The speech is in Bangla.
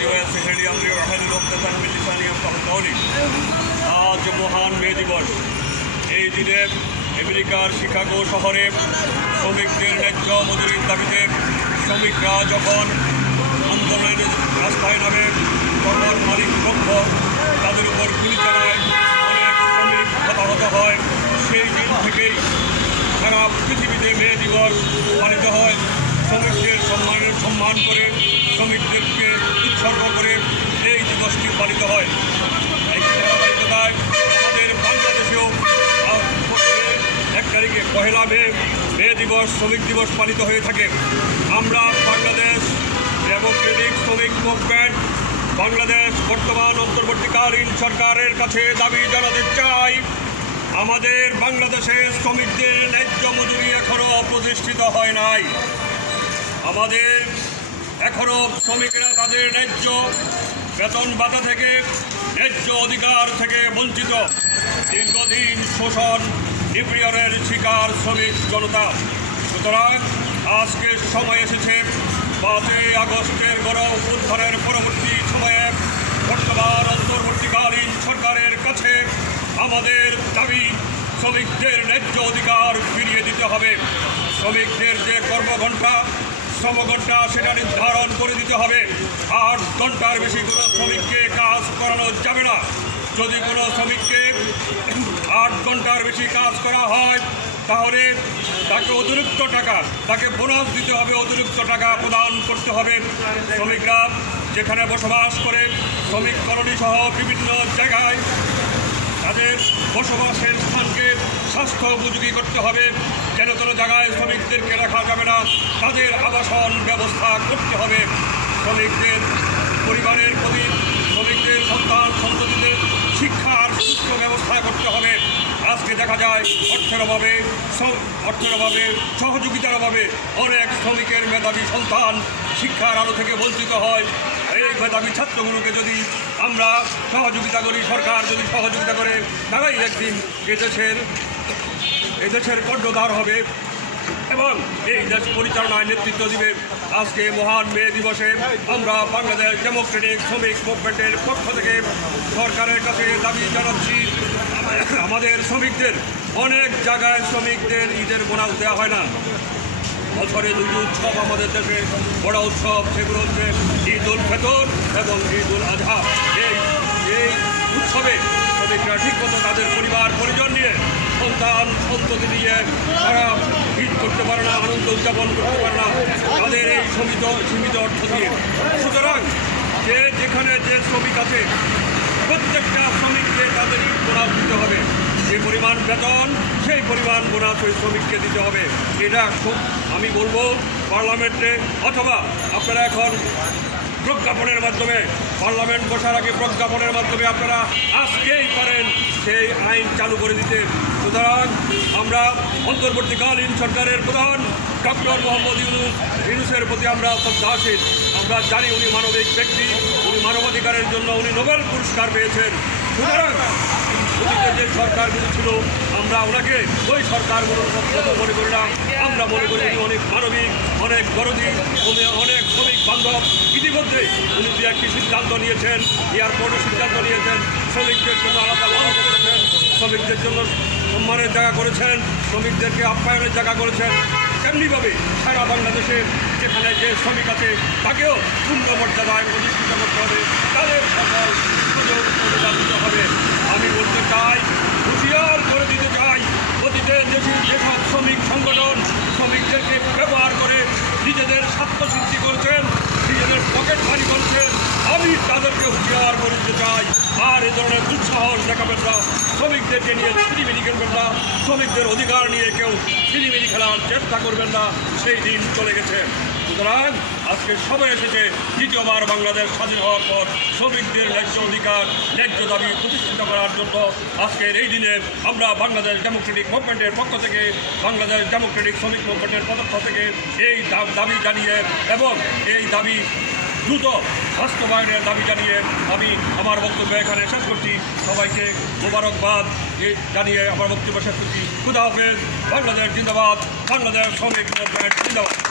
শিবায় সেহেলিয়াম রিও আহাদুল ওক্তান মিলিসানিয়াম কাহতাউলি আজ মহান মে দিবস এই দিনে আমেরিকার শিকাগো শহরে শ্রমিকদের ন্যায্য মজুরির দাবিতে শ্রমিকরা যখন আন্দোলনের রাস্তায় নামে তখন মালিক পক্ষ তাদের উপর গুলি চালায়। অনেক শ্রমিক হতাহত হয় সেই দিন থেকেই সারা পৃথিবীতে মে দিবস পালিত হয়। শ্রমিকদের সম্মানের সম্মান করে উৎসর্গ করে এই দিবসটি পালিত হয়। এই আমাদের বাংলাদেশেও এক তারিখে পহেলা মে মে দিবস, শ্রমিক দিবস পালিত হয়ে থাকে। আমরা বাংলাদেশ ডেমোক্রেটিক শ্রমিক মুভমেন্ট, বাংলাদেশ বর্তমান অন্তর্বর্তীকালীন সরকারের কাছে দাবি জানাতে চাই। আমাদের বাংলাদেশের শ্রমিকদের ন্যায্য মজুরি এখনও প্রতিষ্ঠিত হয় নাই। আমাদের এখনও শ্রমিকেরা তাদের ন্যায্য বেতন ভাতা থেকে, ন্যায্য অধিকার থেকে বঞ্চিত। দীর্ঘদিন শোষণ, নিপীড়নের শিকার শ্রমিক জনতা। সুতরাং আজকে সময় এসেছে, পাঁচই আগস্টের গণ উত্থানের পরবর্তী সময়ে বর্তমান অন্তর্বর্তীকালীন সরকারের কাছে আমাদের দাবি, শ্রমিকদের ন্যায্য অধিকার ফিরিয়ে দিতে হবে। শ্রমিকদের যে কর্মঘণ্টা শ্রমঘণ্টা সেটা নির্ধারণ করে দিতে হবে। আট ঘণ্টার বেশি কোনো শ্রমিককে কাজ করানো যাবে না। যদি কোনো শ্রমিককে আট ঘণ্টার বেশি কাজ করা হয়, তাহলে তাকে অতিরিক্ত টাকা, তাকে বোনাস দিতে হবে, অতিরিক্ত টাকা প্রদান করতে হবে। শ্রমিকরা যেখানে বসবাস করে, শ্রমিক কলোনি সহ বিভিন্ন জায়গায় তাদের বসবাসের স্থানকে স্বাস্থ্য উপযোগী করতে হবে। যেন কোনো জায়গায় শ্রমিকদেরকে রাখা যাবে না, তাদের আবাসন ব্যবস্থা করতে হবে। শ্রমিকদের পরিবারের প্রতি, শ্রমিকদের সন্তান সন্ততিদের শিক্ষার সুস্থ ব্যবস্থা করতে হবে। আজকে দেখা যায়, অর্থের অভাবে অর্থের অভাবে, সহযোগিতার অভাবে অনেক শ্রমিকের মেধাবী সন্তান শিক্ষার আলো থেকে বঞ্চিত হয়। মেধাবী ছাত্রগুলোকে যদি আমরা সহযোগিতা করি, সরকার যদি সহযোগিতা করে, তারাই একদিন এদেশের এদেশের কর্ণধার হবে এবং এই দেশ পরিচালনায় নেতৃত্ব দিবে। আজকে মহান মে দিবসে আমরা বাংলাদেশ ডেমোক্রেটিক শ্রমিক মুভমেন্টের পক্ষ থেকে সরকারের কাছে দাবি জানাচ্ছি, আমাদের শ্রমিকদের, অনেক জায়গায় শ্রমিকদের ঈদের বোনাস দেওয়া হয় না। বছরে দুটি উৎসব আমাদের দেশে, বড় উৎসব, সেগুলো হচ্ছে ঈদ উল ফেতর এবং ঈদ উল আজহা এই এই উৎসবে শ্রমিকরা ঠিকমতো তাদের পরিবার, পরিজন নিয়ে সন্তান, সন্ততি নিয়ে তারা ঈদ করতে পারে না, আনন্দ উদযাপন করতে পারে না। তাদের এই সীমিত সীমিত অর্থ দিয়ে। সুতরাং যে যেখানে যে শ্রমিক আছে, প্রত্যেকটা শ্রমিককে তাদের ঈদ বোনাস দিতে হবে। পরিমাণ বেতন, সেই পরিমাণ বোনাস ওই শ্রমিককে দিতে হবে। এটা খুব, আমি বলব, পার্লামেন্টে অথবা আপনারা এখন প্রজ্ঞাপনের মাধ্যমে, পার্লামেন্ট বসার আগে প্রজ্ঞাপনের মাধ্যমে আপনারা আজকেই পারেন সেই আইন চালু করে দিতে। সুতরাং আমরা অন্তর্বর্তীকালীন সরকারের প্রধান ডক্টর মোহাম্মদ ইউনুস ইউনুসের প্রতি আমরা শ্রদ্ধাশীল। আমরা জানি উনি মানবিক ব্যক্তি, উনি মানবাধিকারের জন্য উনি নোবেল পুরস্কার পেয়েছেন। সুতরাং অতীতে যে সরকারগুলো ছিল, আমরা ওনাকে ওই সরকারগুলোর মতো মনে করি না আমরা মনে করি অনেক মানবিক, অনেক উনি অনেক শ্রমিক বান্ধব। ইতিমধ্যে উনি দু একটি সিদ্ধান্ত নিয়েছেন এয়ারপোর্টের সিদ্ধান্ত নিয়েছেন, শ্রমিকদের জন্য আলাদা ব্যবস্থা করেছেন শ্রমিকদের জন্য সম্মানের জায়গা করেছেন, শ্রমিকদেরকে আপ্যায়নের জায়গা করেছেন। তেমনিভাবে সারা বাংলাদেশে যেখানে যে শ্রমিক আছে, তাকেও পূর্ণ মর্যাদায় প্রতিষ্ঠিত করতে হবে। তাদের সকল সুযোগ সুবিধা দিতে হবে আমি বলতে চাই হুঁশিয়ার করে দিতে চাই অতীতে দেশের যেসব শ্রমিক সংগঠন শ্রমিকদেরকে ব্যবহার করে নিজেদের স্বার্থ সৃষ্টি করেছেন নিজেদের পকেট ভারী করছেন আমি হুঁশিয়ার করে চাই আর এ ধরনের দুঃসাহস দেখাবেন না। শ্রমিকদেরকে নিয়ে চিনিমিনি খেলবেন না। শ্রমিকদের অধিকার নিয়ে কেউ চিনিমিনি খেলার চেষ্টা করবেন না। সেই দিন চলে গেছে। সুতরাং আজকে সময় এসেছে দ্বিতীয়বার বাংলাদেশ স্বাধীন হওয়ার পর শ্রমিকদের ন্যায্য অধিকার, ন্যায্য দাবি প্রতিষ্ঠিত করার জন্য আজকের এই দিনে আমরা বাংলাদেশ ডেমোক্রেটিক মুভমেন্টের পক্ষ থেকে, বাংলাদেশ ডেমোক্রেটিক শ্রমিক মুভমেন্টের পক্ষ থেকে এই দাবি জানিয়ে এবং এই দাবি দ্রুত বাস্তবায়নের দাবি জানিয়ে আমি আমার বক্তব্য এখানে শেষ করছি। সবাইকে মোবারকবাদ জানিয়ে আমার বক্তব্য শেষ করছি। খুদা হাফেজ, বাংলাদেশ জিন্দাবাদ, বাংলাদেশ শ্রমিক জিন্দাবাদ।